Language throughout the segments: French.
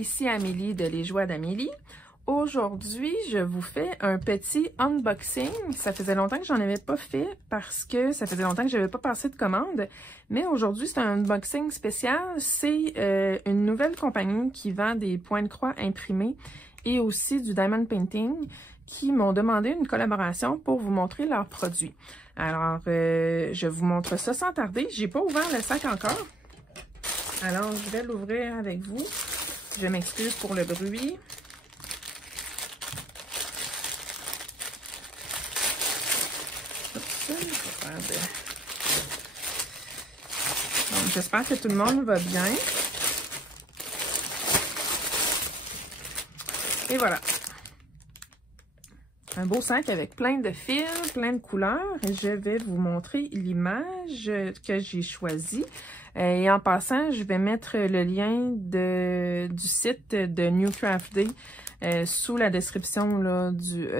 ici Amélie de Les Joies d'Amélie. Aujourd'hui, je vous fais un petit unboxing. Ça faisait longtemps que j'en avais pas fait parce que ça faisait longtemps que je n'avais pas passé de commande. Mais aujourd'hui, c'est un unboxing spécial. C'est une nouvelle compagnie qui vend des points de croix imprimés et aussi du diamond painting qui m'ont demandé une collaboration pour vous montrer leurs produits. Alors, je vous montre ça sans tarder. J'ai pas ouvert le sac encore. Alors, je vais l'ouvrir avec vous. Je m'excuse pour le bruit. Donc, j'espère que tout le monde va bien. Et voilà. Un beau sac avec plein de fils, plein de couleurs. Et je vais vous montrer l'image que j'ai choisie. Et en passant, je vais mettre le lien du site de New Craft Day sous la description, là,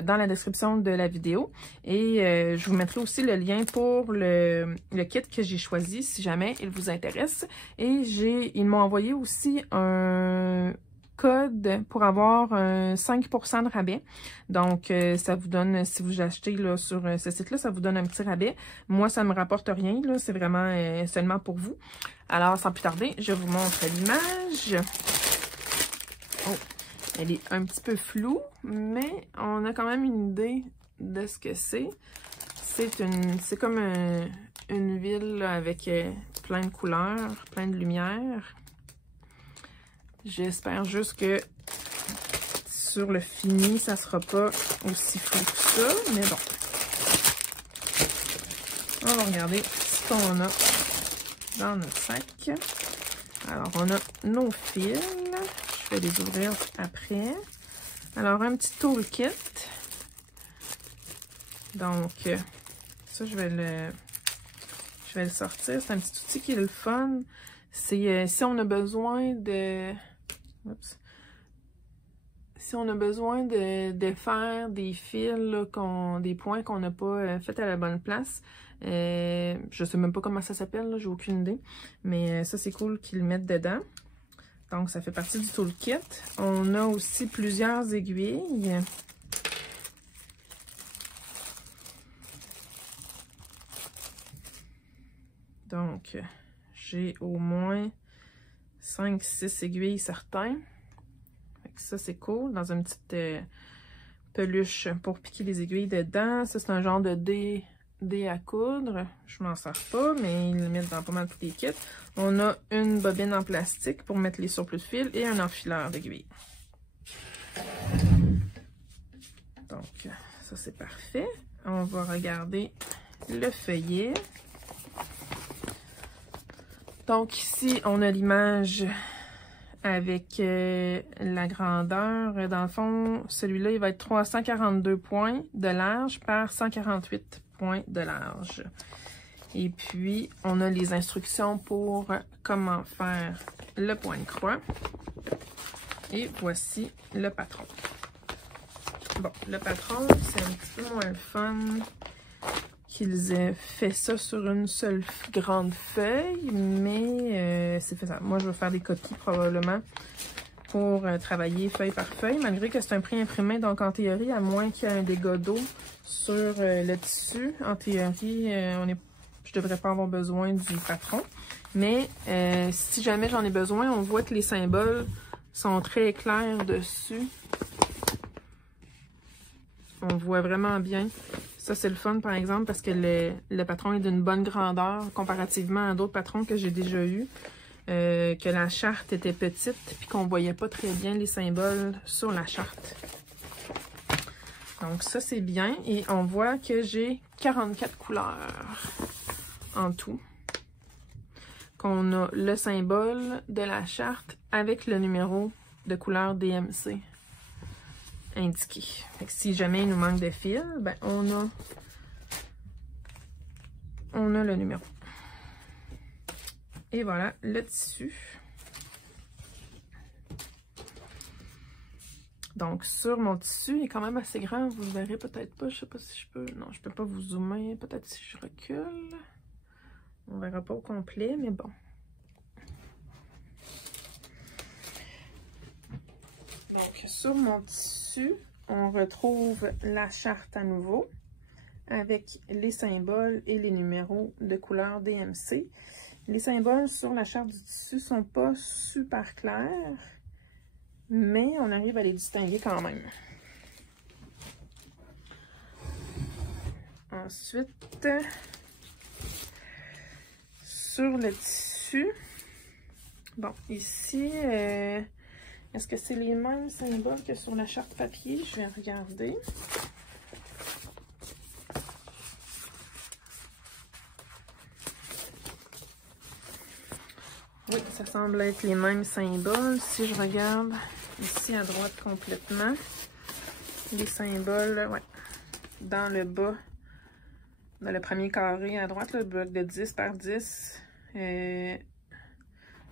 dans la description de la vidéo. Et je vous mettrai aussi le lien pour le kit que j'ai choisi si jamais il vous intéresse. Et ils m'ont envoyé aussi un code pour avoir un 5% de rabais. Donc, ça vous donne, si vous achetez là, sur ce site-là, ça vous donne un petit rabais. Moi, ça ne me rapporte rien, là, c'est vraiment seulement pour vous. Alors, sans plus tarder, je vous montre l'image. Oh, elle est un petit peu floue, mais on a quand même une idée de ce que c'est. C'est comme une ville là, avec plein de couleurs, plein de lumière. J'espère juste que sur le fini, ça sera pas aussi flou que ça, mais bon. On va regarder ce qu'on a dans notre sac. Alors, on a nos fils. Je vais les ouvrir après. Alors, un petit toolkit. Donc, ça, je vais le sortir. C'est un petit outil qui est le fun. C'est si on a besoin de... Oups. Si on a besoin de faire des fils, là, des points qu'on n'a pas fait à la bonne place, je sais même pas comment ça s'appelle, j'ai aucune idée, mais ça c'est cool qu'ils le mettent dedans. Donc ça fait partie du toolkit. On a aussi plusieurs aiguilles. Donc j'ai au moins 5-6 aiguilles certains. Ça, c'est cool. Dans une petite peluche pour piquer les aiguilles dedans. Ça, c'est un genre de dé à coudre. Je m'en sers pas, mais ils le mettent dans pas mal tous les kits. On a une bobine en plastique pour mettre les surplus de fil et un enfileur d'aiguilles. Donc, ça, c'est parfait. On va regarder le feuillet. Donc, ici, on a l'image avec la grandeur. Dans le fond, celui-là, il va être 342 points de large par 148 points de large. Et puis, on a les instructions pour comment faire le point de croix. Et voici le patron. Bon, le patron, c'est un petit peu moins le fun qu'ils aient fait ça sur une seule grande feuille, mais c'est faisable. Moi, je vais faire des copies probablement pour travailler feuille par feuille, malgré que c'est un prix imprimé, donc en théorie, à moins qu'il y ait un dégât d'eau sur le tissu, en théorie, je devrais pas avoir besoin du patron. Mais si jamais j'en ai besoin, on voit que les symboles sont très clairs dessus. On voit vraiment bien. Ça, c'est le fun, par exemple, parce que le patron est d'une bonne grandeur comparativement à d'autres patrons que j'ai déjà eus. Que la charte était petite puis qu'on voyait pas très bien les symboles sur la charte. Donc, ça, c'est bien. Et on voit que j'ai 44 couleurs en tout. Qu'on a le symbole de la charte avec le numéro de couleur DMC indiqué. Fait que si jamais il nous manque de fil, ben on a le numéro. Et voilà le tissu. Donc sur mon tissu, il est quand même assez grand, vous le verrez peut-être pas, je sais pas si je peux. Non, je peux pas vous zoomer, peut-être si je recule. On verra pas au complet, mais bon. Donc, sur mon tissu, on retrouve la charte à nouveau avec les symboles et les numéros de couleur DMC. Les symboles sur la charte du tissu ne sont pas super clairs, mais on arrive à les distinguer quand même. Ensuite, sur le tissu, bon, ici, est-ce que c'est les mêmes symboles que sur la charte papier? Je vais regarder. Oui, ça semble être les mêmes symboles. Si je regarde ici à droite complètement, les symboles, ouais, dans le bas, dans le premier carré à droite, le bloc de 10 par 10,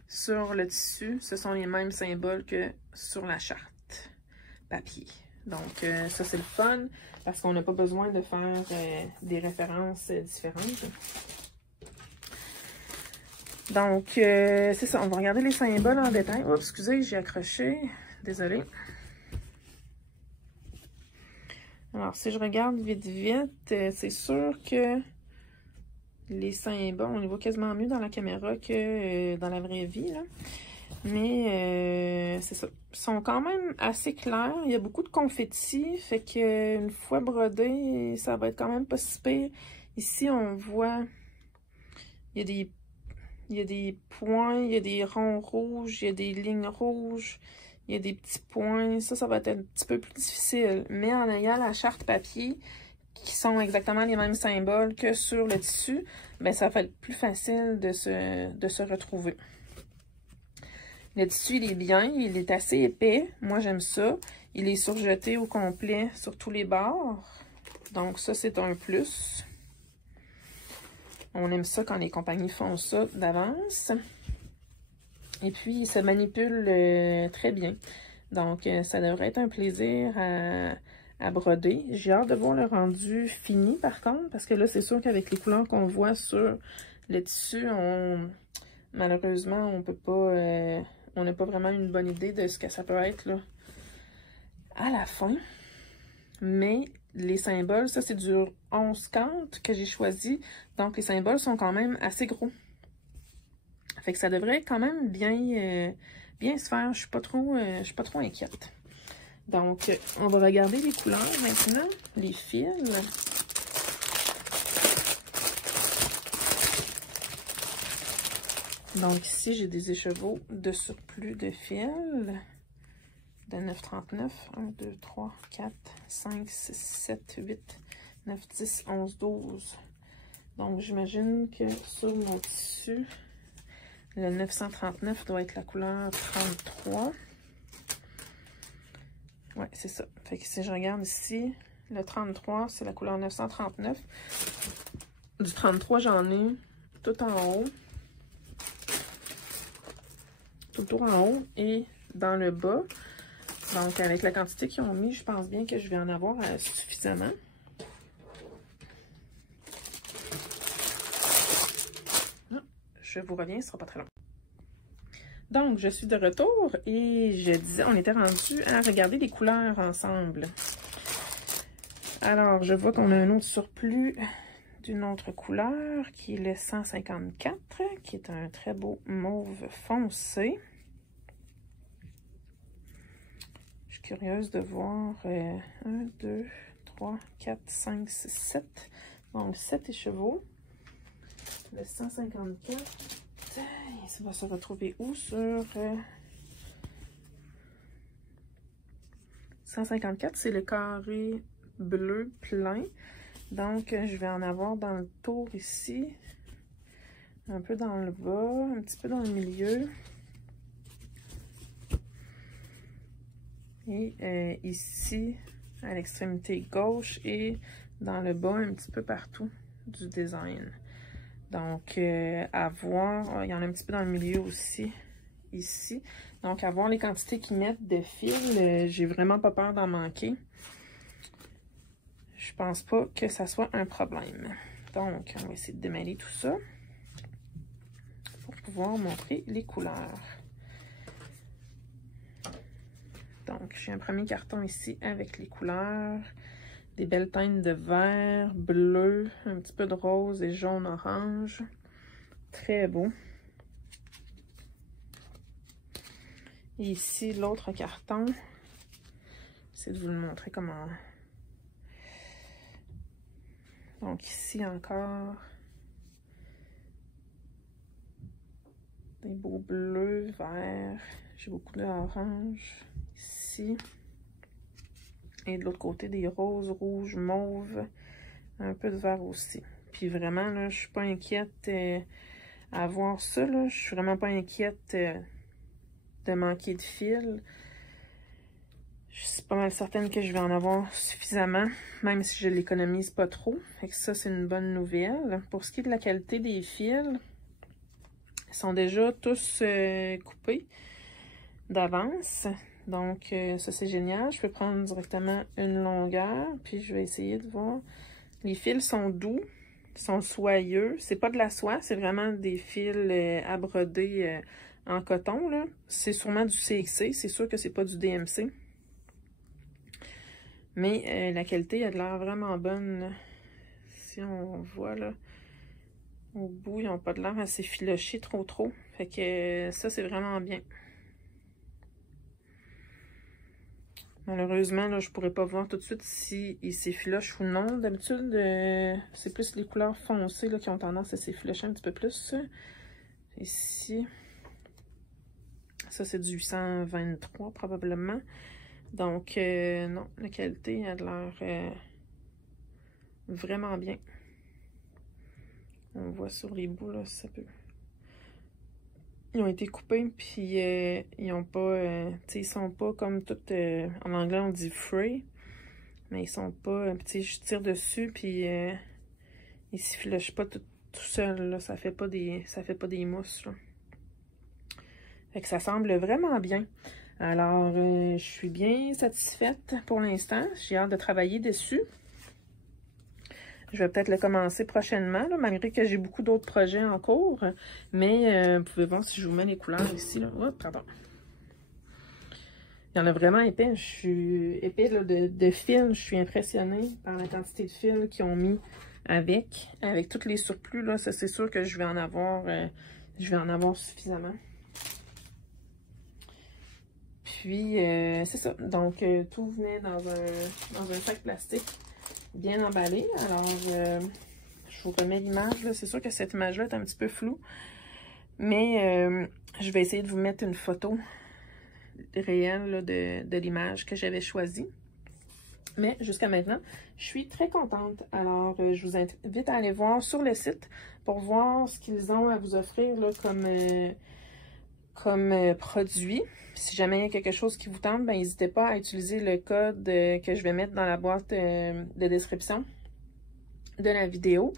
sur le tissu, ce sont les mêmes symboles que sur la charte papier. Donc, ça, c'est le fun parce qu'on n'a pas besoin de faire des références différentes. Donc, c'est ça. On va regarder les symboles en détail. Oh, excusez, j'ai accroché. Désolée. Alors, si je regarde vite, c'est sûr que les symboles, on les voit quasiment mieux dans la caméra que dans la vraie vie, là. Mais c'est ça. Ils sont quand même assez clairs. Il y a beaucoup de confettis. Fait qu'une fois brodé, ça va être quand même pas si pire. Ici, on voit, il y a des points, il y a des ronds rouges, il y a des lignes rouges, il y a des petits points. Ça va être un petit peu plus difficile. Mais en ayant la charte papier, qui sont exactement les mêmes symboles que sur le tissu, ben ça va être plus facile de se retrouver. Le tissu, il est bien, il est assez épais. Moi, j'aime ça. Il est surjeté au complet sur tous les bords. Donc, ça, c'est un plus. On aime ça quand les compagnies font ça d'avance. Et puis, il se manipule très bien. Donc, ça devrait être un plaisir à broder. J'ai hâte de voir le rendu fini, par contre, parce que là, c'est sûr qu'avec les couleurs qu'on voit sur le tissu, malheureusement, on peut pas... on n'a pas vraiment une bonne idée de ce que ça peut être là à la fin. Mais les symboles, ça c'est du 11/50 que j'ai choisi. Donc les symboles sont quand même assez gros. Fait que ça devrait quand même bien, bien se faire. Je suis pas trop inquiète. Donc on va regarder les couleurs maintenant, les fils. Donc ici, j'ai des écheveaux de surplus de fil de 9,39. 1, 2, 3, 4, 5, 6, 7, 8, 9, 10, 11, 12. Donc j'imagine que sur mon tissu, le 939 doit être la couleur 33. Ouais, c'est ça. Fait que si je regarde ici, le 33, c'est la couleur 939. Du 33, j'en ai tout en haut. Tout le tour en haut et dans le bas. Donc, avec la quantité qu'ils ont mis, je pense bien que je vais en avoir suffisamment. Je vous reviens, ce sera pas très long. Donc, je suis de retour et je disais, on était rendu à regarder les couleurs ensemble. Alors, je vois qu'on a un autre surplus d'une autre couleur qui est le 154, qui est un très beau mauve foncé. Je suis curieuse de voir 1, 2, 3, 4, 5, 6, 7. Donc 7 écheveaux. Le 154, ça va se retrouver où sur 154, c'est le carré bleu plein. Donc, je vais en avoir dans le tour ici, un peu dans le bas, un petit peu dans le milieu. Et ici, à l'extrémité gauche et dans le bas, un petit peu partout du design. Donc, à voir, il y en a un petit peu dans le milieu aussi, ici. Donc, à voir les quantités qu'ils mettent de fil, j'ai vraiment pas peur d'en manquer. Je pense pas que ça soit un problème. Donc, on va essayer de démêler tout ça pour pouvoir montrer les couleurs. Donc, j'ai un premier carton ici avec les couleurs. Des belles teintes de vert, bleu, un petit peu de rose et jaune-orange. Très beau. Et ici, l'autre carton. J'essaie de vous le montrer comment... Donc ici encore, des beaux bleus, verts. J'ai beaucoup d'orange ici. Et de l'autre côté, des roses, rouges, mauves. Un peu de vert aussi. Puis vraiment, là, je suis pas inquiète à voir ça. Là. Je suis vraiment pas inquiète de manquer de fil. Je suis pas mal certaine que je vais en avoir suffisamment, même si je l'économise pas trop. Fait que ça, c'est une bonne nouvelle. Pour ce qui est de la qualité des fils, ils sont déjà tous coupés d'avance. Donc, ça, c'est génial. Je peux prendre directement une longueur, puis je vais essayer de voir. Les fils sont doux, sont soyeux. C'est pas de la soie, c'est vraiment des fils à broder en coton, là. C'est sûrement du CXC, c'est sûr que c'est pas du DMC. Mais la qualité a de l'air vraiment bonne. Si on voit là, au bout, ils n'ont pas de l'air assez filochés trop. Fait que ça, c'est vraiment bien. Malheureusement, là, je pourrais pas voir tout de suite s'il s'effiloche ou non. D'habitude, c'est plus les couleurs foncées là, qui ont tendance à s'effilocher un petit peu plus. Ici, ça, c'est du 823 probablement. Donc, non, la qualité a de l'air vraiment bien. On voit sur les bouts, là, ça peut... Ils ont été coupés, puis ils ont pas... tu sais, ils sont pas comme tout... en anglais, on dit fray. Mais ils sont pas... tu sais, je tire dessus, puis ils s'effilochent pas tout seul, là. Ça fait pas des mousses, là. Fait que ça semble vraiment bien. Alors, je suis bien satisfaite pour l'instant. J'ai hâte de travailler dessus. Je vais peut-être le commencer prochainement, là, malgré que j'ai beaucoup d'autres projets en cours. Mais vous pouvez voir si je vous mets les couleurs ici. Là. Oh, pardon. Il y en a vraiment épais. Je suis épais là, de fils. Je suis impressionnée par la quantité de fils qu'ils ont mis avec tous les surplus. Là, ça, c'est sûr que je vais en avoir suffisamment. Puis, c'est ça. Donc, tout venait dans un sac plastique bien emballé. Alors, je vous remets l'image. C'est sûr que cette image-là est un petit peu floue. Mais, je vais essayer de vous mettre une photo réelle là, de l'image que j'avais choisie. Mais, jusqu'à maintenant, je suis très contente. Alors, je vous invite à aller voir sur le site pour voir ce qu'ils ont à vous offrir là, comme produit. Si jamais il y a quelque chose qui vous tente, ben n'hésitez pas à utiliser le code que je vais mettre dans la boîte de description de la vidéo.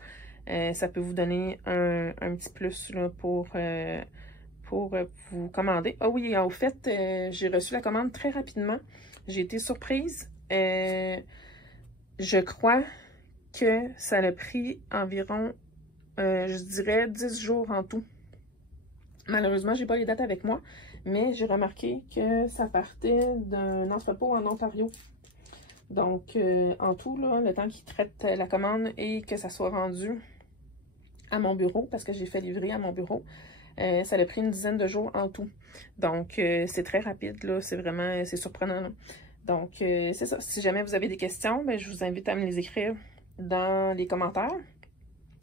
Ça peut vous donner un petit plus là, pour vous commander. Ah oui, au fait, j'ai reçu la commande très rapidement. J'ai été surprise. Je crois que ça a pris environ, je dirais, 10 jours en tout. Malheureusement, j'ai pas les dates avec moi, mais j'ai remarqué que ça partait d'un entrepôt en Ontario. Donc, en tout, là, le temps qu'ils traitent la commande et que ça soit rendu à mon bureau, parce que j'ai fait livrer à mon bureau, ça a pris une dizaine de jours en tout. Donc, c'est très rapide, là, c'est surprenant. Là. Donc, c'est ça. Si jamais vous avez des questions, ben, je vous invite à me les écrire dans les commentaires.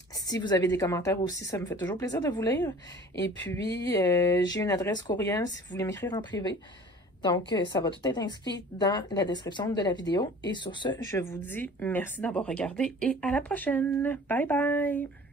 Si vous avez des commentaires aussi, ça me fait toujours plaisir de vous lire. Et puis, j'ai une adresse courriel si vous voulez m'écrire en privé. Donc, ça va tout être inscrit dans la description de la vidéo. Et sur ce, je vous dis merci d'avoir regardé et à la prochaine. Bye bye!